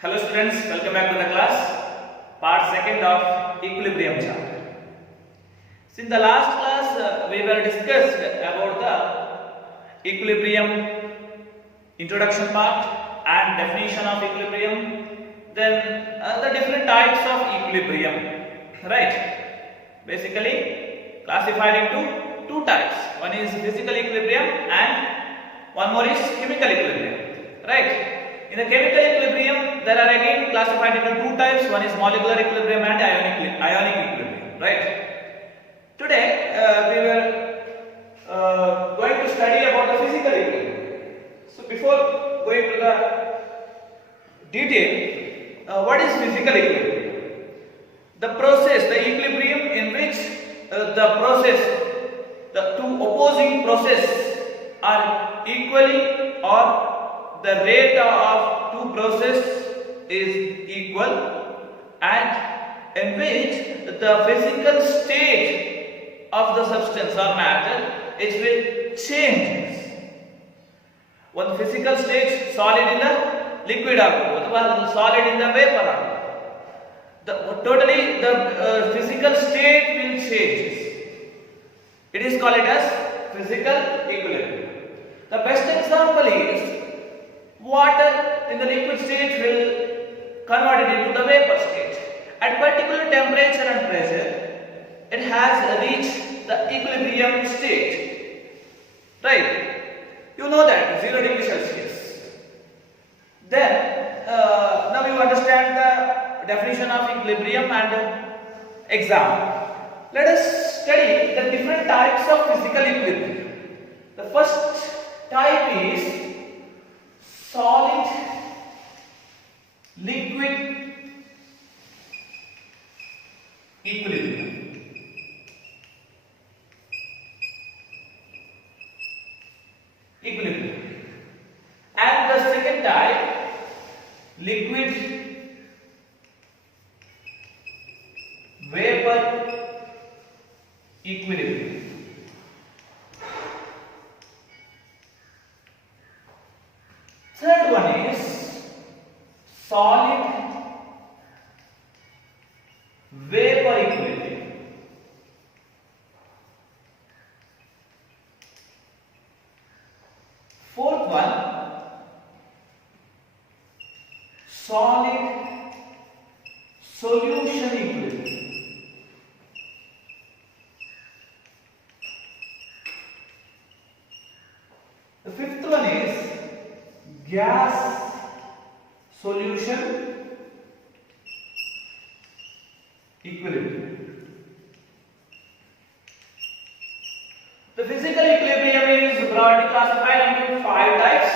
Hello students, welcome back to the class, part 2nd of equilibrium chapter. Since the last class we were discussed about the equilibrium introduction part and definition of equilibrium, then the different types of equilibrium, right? Basically classified into two types. One is physical equilibrium and one more is chemical equilibrium, right? In the chemical equilibrium, there are again classified into two types. One is molecular equilibrium and ionic equilibrium, right? Today we were going to study about the physical equilibrium. So before going to the detail, what is physical equilibrium? The process, the equilibrium in which the two opposing processes are equally or the rate of two processes is equal and in which the physical state of the substance or matter is will changes. One physical state solid in the liquid or solid in the vapor. Totally the physical state will change. It is called as physical equilibrium. The best example is water in the liquid state will convert it into the vapor state. At particular temperature and pressure, it has reached the equilibrium state. Right? You know that 0 degree Celsius. Then, now you understand the definition of equilibrium and example. Let us study the different types of physical equilibrium. The first type is solid, liquid equilibrium. And the second type, liquid, vapor equilibrium. Third one is solid, vapor equilibrium. Fourth one, solid, solution equilibrium. The fifth one is gas solution equilibrium. The physical equilibrium is broadly classified into 5 types.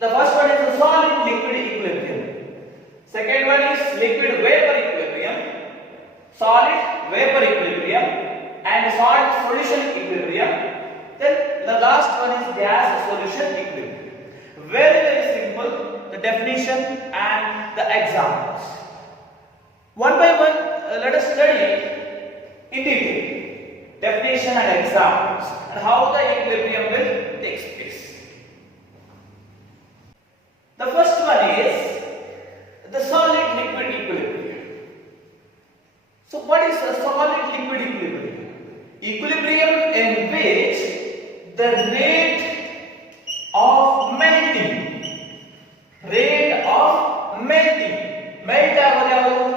The first one is the solid liquid equilibrium. Second one is liquid vapor equilibrium, solid vapor equilibrium, and solid solution equilibrium. Then the last one is gas solution equilibrium. Very simple, the definition and the examples. One by one, let us study in detail definition and examples and how the equilibrium will take place. The first one is the solid liquid equilibrium. So what is a solid liquid equilibrium? Equilibrium in which the rate of melting,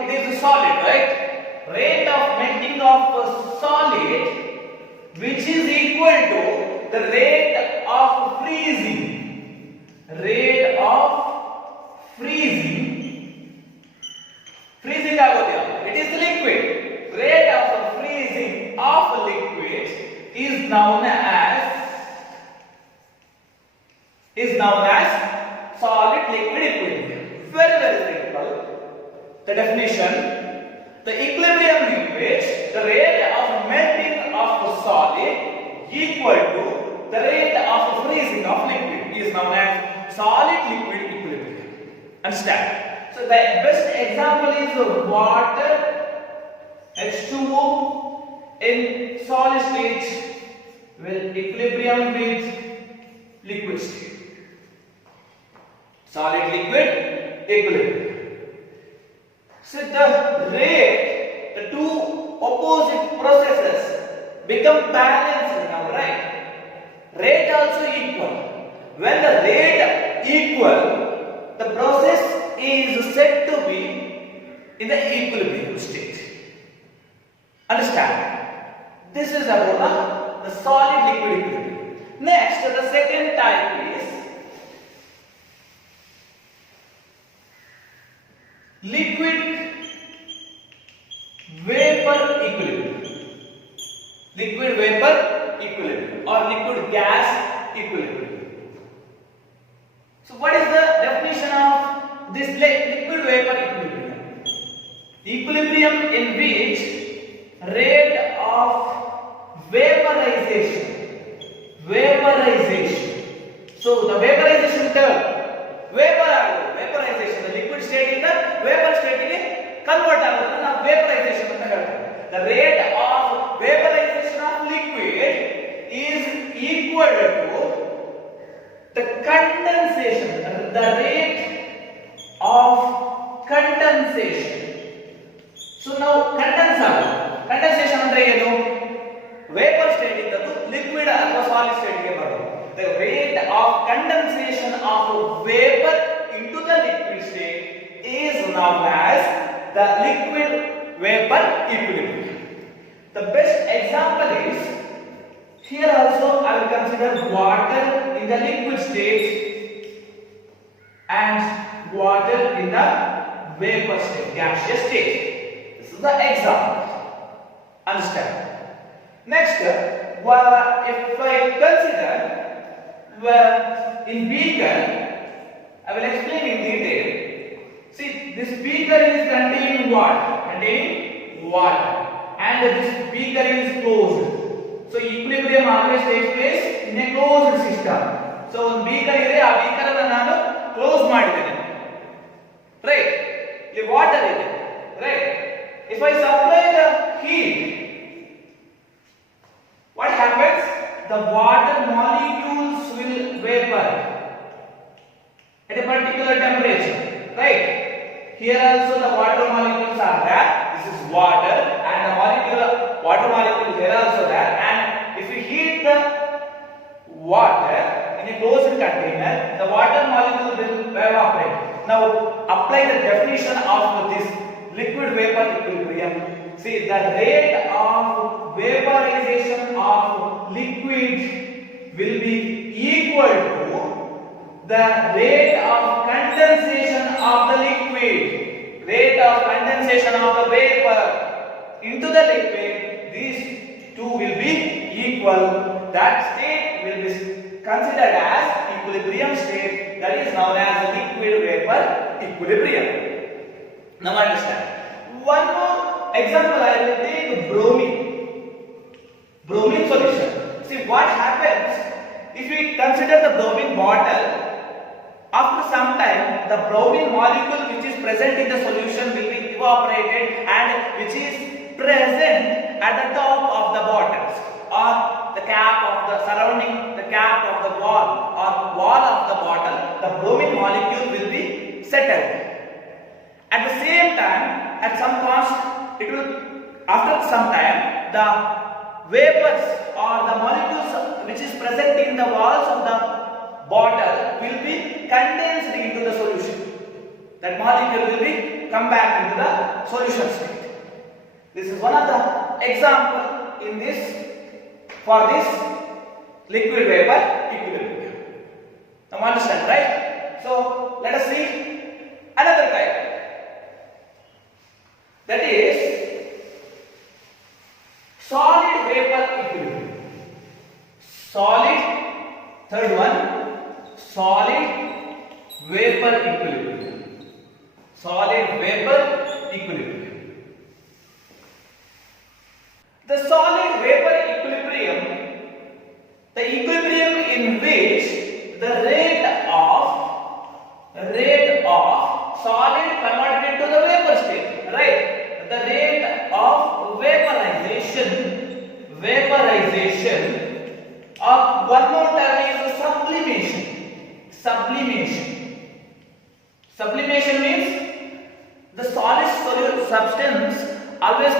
it is solid, right? Rate of melting of a solid which is equal to the rate of freezing. Freezing it is the liquid. Rate of freezing of liquid is known as solid liquid equilibrium. Very simple. The definition: the equilibrium in which the rate of melting of the solid equal to the rate of freezing of liquid is known as solid liquid equilibrium. Understand? So the best example is water, H2O in solid state will equilibrium with liquid state. Solid liquid equilibrium. So the rate, the two opposite processes become balanced now, right? Rate also equal. When the rate equal, the process is said to be in the equilibrium state. Understand? This is about the solid liquid equilibrium. Next, the second type is liquid vapor equilibrium. Liquid vapor equilibrium or liquid gas equilibrium. So what is the definition of this liquid vapor equilibrium? Equilibrium in which rate of vaporization. So the vaporization term, vaporization, the liquid state in the vapor state ಗೆ convert ಆಗುತ್ತೆ ನಾವು vaporization ಅಂತ ಹೇಳ್ತೀವಿ. The rate of vaporization of liquid is equal to the condensation, the rate of condensation. So now condensation ಅಂದ್ರೆ ಏನು? Vapor state ಇಂದದ್ದು liquid ಅಥವಾ solid state ಗೆ ಬರೋದು. The rate of condensation of vapor into the liquid state is known as the liquid vapor equilibrium. The best example is, here also I will consider water in the liquid state and water in the vapor state, gaseous state. This is the example. Understand? Next, if I consider in beaker, I will explain in detail. See, this beaker is containing water, and this beaker is closed. So equilibrium always takes place in a closed system. So one beaker ಇದೆ, ಆ beaker ಅನ್ನು ನಾನು close ಮಾಡಿದ್ದೇನೆ, right? ಇಲ್ಲಿ water ಇದೆ, right? If I supply the heat, what happens? The water molecules will vapor at a particular temperature, right? Here also the water molecules are there. This is water, and the water molecule here also there. And if you heat the water in a closed container, the water molecule will evaporate. Now apply the definition of this liquid vapor equilibrium. See, the rate of vaporization of liquid will be equal to the rate of condensation of the liquid. Rate of condensation of the vapor into the liquid, these two will be equal. That state will be considered as equilibrium state, that is known as liquid vapor equilibrium. Now understand. One more example I will take, bromine solution. See what happens if we consider the bromine bottle. After some time, the bromine molecule which is present in the solution will be evaporated, and which is present at the top of the bottles or the cap of the surrounding the cap of the wall or wall of the bottle, the bromine molecule will be settled. At the same time, at some cost, it will, after some time, the vapors or the molecules which is present in the walls of the bottle will be condensed into the solution. That molecule will be come back into the solution state. This is one of the example in this, for this liquid vapor equilibrium. Now understand, right? So let us see another type. That is solid vapor equilibrium. Solid, third one, solid vapor equilibrium. Solid vapor equilibrium. The solid vapor equilibrium, the equilibrium in which the rate of solid converted to the vapor state, right? The rate of vaporization of one more term is sublimation. Sublimation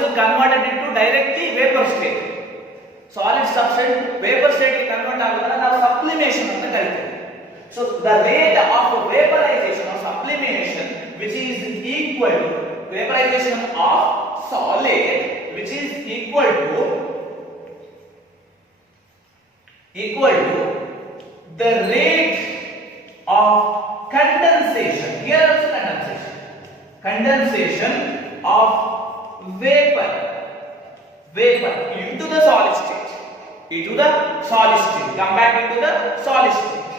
will convert it into directly vapor state. Solid substance vapor state ಗೆ convert ಆಗುತ್ತಲ್ಲ ನಾವು sublimation ಅಂತ ಕರೀತೀವಿ. So the rate of vaporization or sublimation which is equal to vaporization of solid which is equal to the rate of condensation. Here also condensation of vapor into the solid state. Come back into the solid state.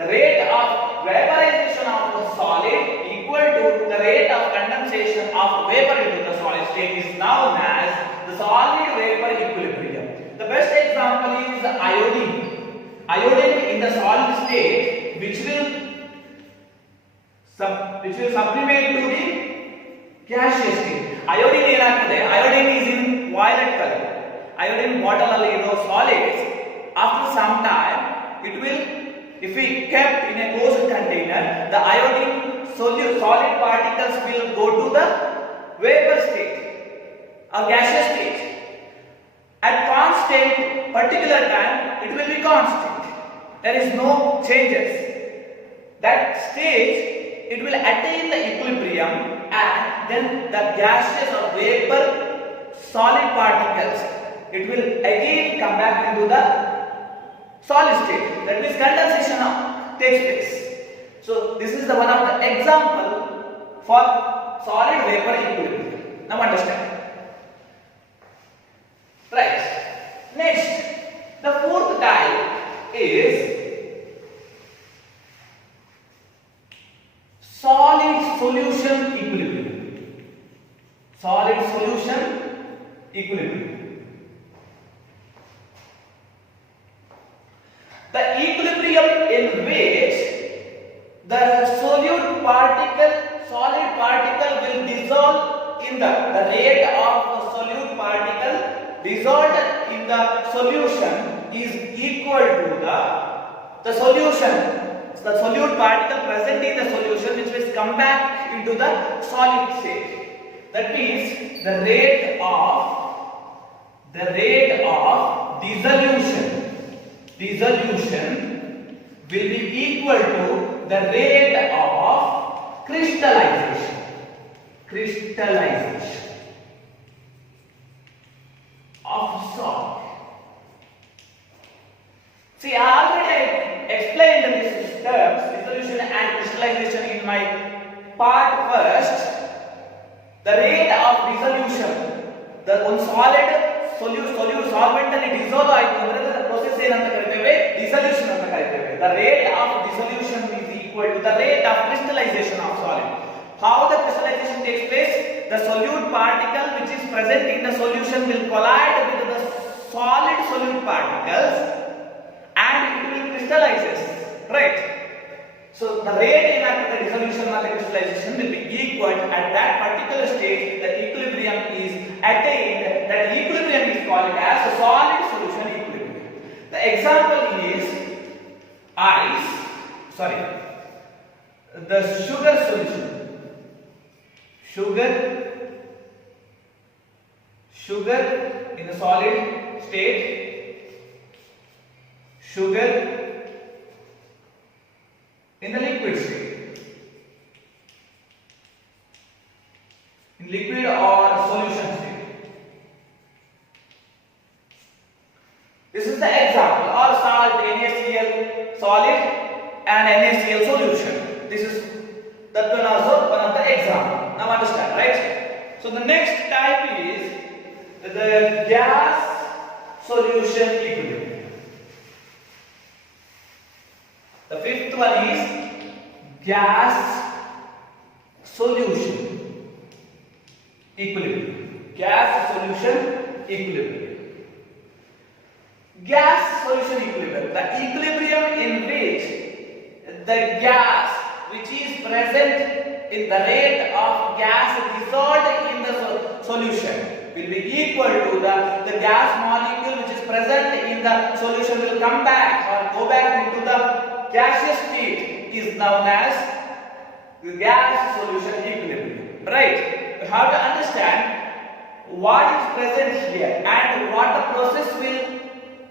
The rate of vaporization of the solid equal to the rate of condensation of vapor into the solid state is known as the solid vapor equilibrium. The best example is the iodine. Iodine in the solid state which will sublimate to the gaseous state. Iodine ಏನಾಗ್ತದೆ? Iodine is in violet color. Iodine bottle alli iro solids after some time it will, if we kept in a closed container, the iodine solid particles will go to the vapor state or gaseous state. At constant particular time it will be constant. There is no changes. That stage it will attain the equilibrium and then the gaseous or vapor solid particles it will again come back into the solid state. That means condensation takes place. So this is the one of the example for solid vapor equilibrium. Now understand. Right. Next, the fourth type is solid solution equilibrium. Solid solution equilibrium. The equilibrium in which the solid particle will dissolve in the rate of the solute particle dissolved in the solution is equal to the solution. The solute particle present in the solution which will come back into the solid state. That means the rate of dissolution will be equal to the rate of crystallization of salt. See, I already explained these terms, dissolution and crystallization, in my part first. The rate of dissolution, the one solid solvent ಅಲ್ಲಿ dissolve ಆಯಿತು ಅಂದ್ರೆ the process ಏನಂತ ಕರೀತೇವೆ? Dissolution ಅಂತ ಕರೀತೇವೆ. The rate of dissolution is equal to the rate of crystallization of solid. How the crystallization takes place? The solute particle which is present in the solution will collide with the solid solute particles and it will crystallizes, right? So the rate in the dissolution and the crystallization will be equal at that particular stage. The equilibrium is attained. That equilibrium is called as a solid solution equilibrium. The example is the sugar solution. Sugar in the solid state, sugar in the liquid state, in liquid or solution state. This is the example, or salt, NaCl solid and NaCl solution. This is that one also one of the example. Now understand, right? So the next type is the gas solution equilibrium. The fifth one is gas solution equilibrium. Gas solution equilibrium. Gas solution equilibrium. The equilibrium in which the gas which is present in the rate of gas dissolved in the solution will be equal to the gas molecule which is present in the solution will come back or go back into the gaseous state is known as the gas solution equilibrium. Right? You have to understand what is present here and what the process will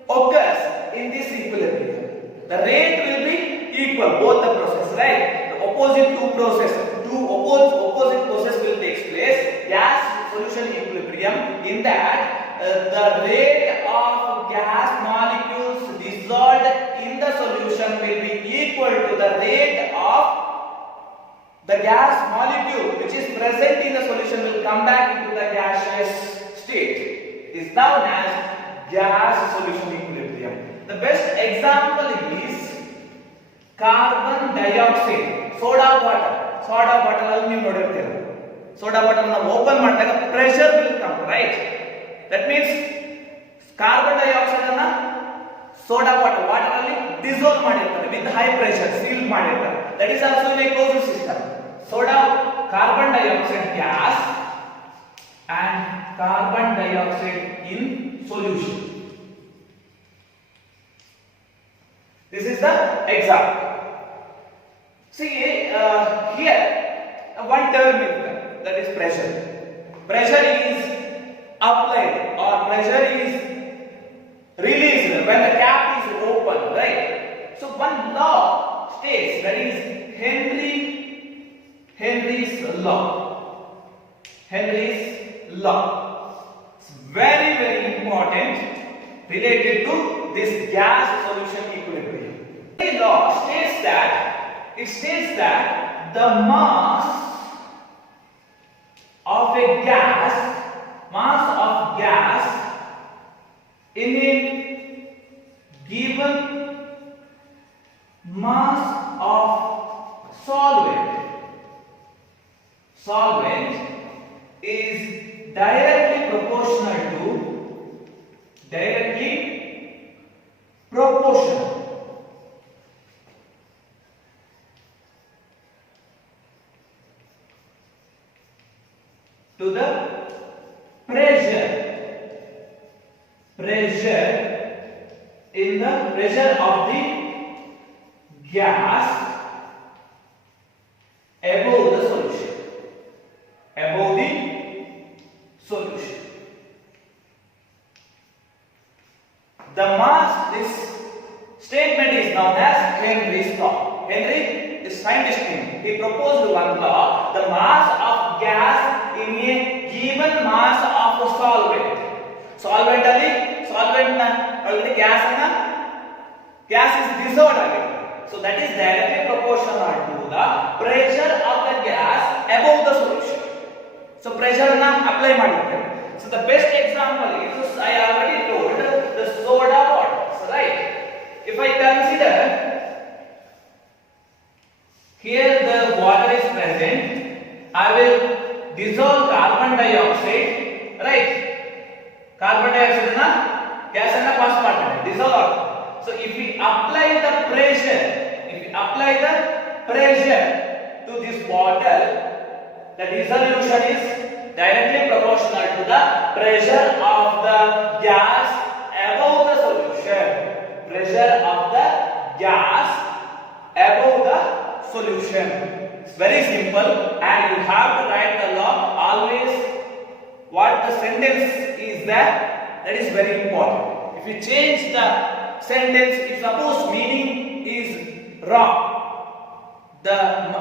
occurs in this equilibrium. The rate will be equal, both the process, right? The opposite opposite process will take place. Gas solution equilibrium, in that the rate of gas molecules dissolved in the solution will be equal to the rate of the gas molecule which is present in the solution will come back into the gaseous state. It is known as gas solution equilibrium. The best example is carbon dioxide, soda bottle. Soda bottle alli ನೀವು ನೋಡಿರ್ತೀರಾ. Soda bottle na open ಮಾಡಿದಾಗ pressure will come, right? That means carbon dioxide ಅನ್ನು soda bottle water alli dissolve ಮಾಡಿರ್ತಾರೆ with high pressure, seal ಮಾಡಿರ್ತಾರೆ. That is also in a closed system. Soda, carbon dioxide gas and carbon dioxide in solution. This is the example. See here one term is there, that is pressure. Pressure is applied or pressure is released when the cap is open, right? So one law states, that is Henry's law. Henry's law. It's very important related to this gas solution equilibrium. The law states that the mass of gas in a given mass of solvent is directly proportional to the pressure of the gas above the solution. The mass, this statement is known as Henry's law. Henry is scientist. He proposed one law: the mass of gas in a given mass of a solvent. Solvent na already gas is dissolved again. So that is directly proportional to the pressure of the gas above the solution. So pressure na apply ಮಾಡಿರ್ತೇವೆ. So the best example is, I already told, the soda bottles, right? If I consider here the water is present, I will dissolve carbon dioxide, right? Carbon dioxide na gas anna pass ಮಾಡ್ತಾರೆ, dissolve ಆಗ್ತದೆ. So if we apply the pressure to this bottle, the dissolution is directly proportional to the pressure of the gas above the solution. Pressure of the gas above the solution. It's very simple, and you have to write the law always. What the sentence is there, that is very important. If you change the sentence, if suppose meaning is wrong,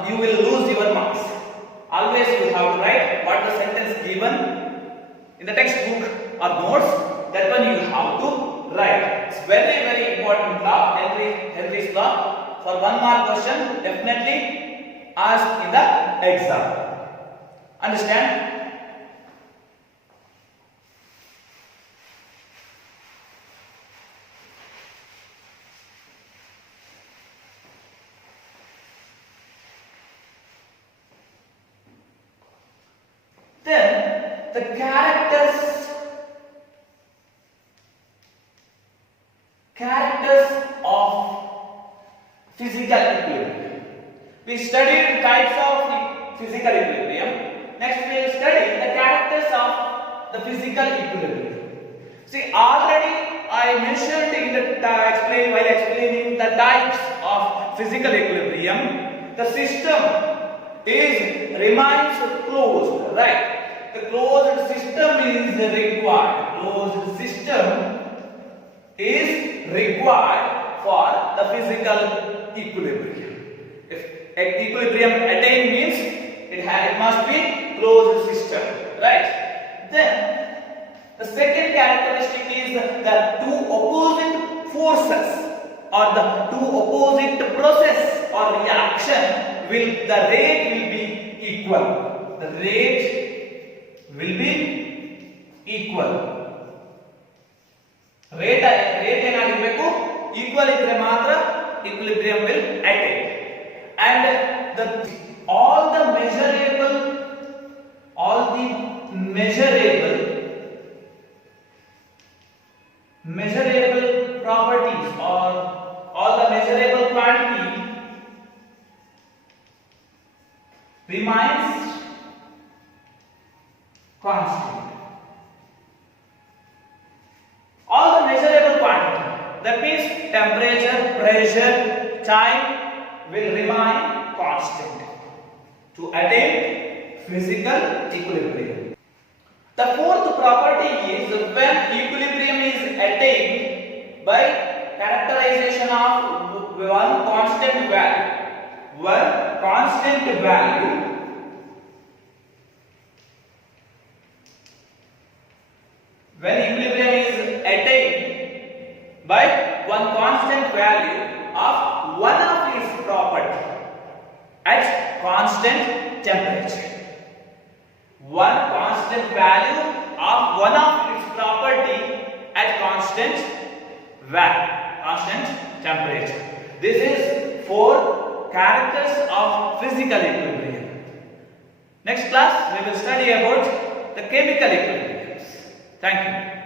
you will lose your marks. Always you have to write what the sentence given in the textbook or notes, that one you have to write. It's very important law, Henry's law. For 1 mark question, definitely asked in the exam. Understand? Then the characters of physical equilibrium. We studied types of physical equilibrium. Next we will study the characters of the physical equilibrium. See, already I mentioned in the while explaining the types of physical equilibrium, the system remains closed, right? the closed system is required. Closed system is required for the physical equilibrium. If equilibrium attained means it must be closed system, right? Then the second characteristic is the two opposite forces or the two opposite process or reaction the rate will be equal. The rate will be equal. Rate ಏನಾಗಿರಬೇಕು equal ಇದ್ರೆ ಮಾತ್ರ equilibrium will attain. And all the measurable properties or all the measurable quantity remains constant. All the measurable quantity, that means temperature, pressure, time will remain constant to attain physical equilibrium. The fourth property is when equilibrium is attained by characterization of one constant value. One constant value when equilibrium is attained by one constant value of one of its property at constant temperature. One constant value of one of its property at constant temperature. This is 4 characters of physical equilibrium. Next class we will study about the chemical equilibriums. Thank you.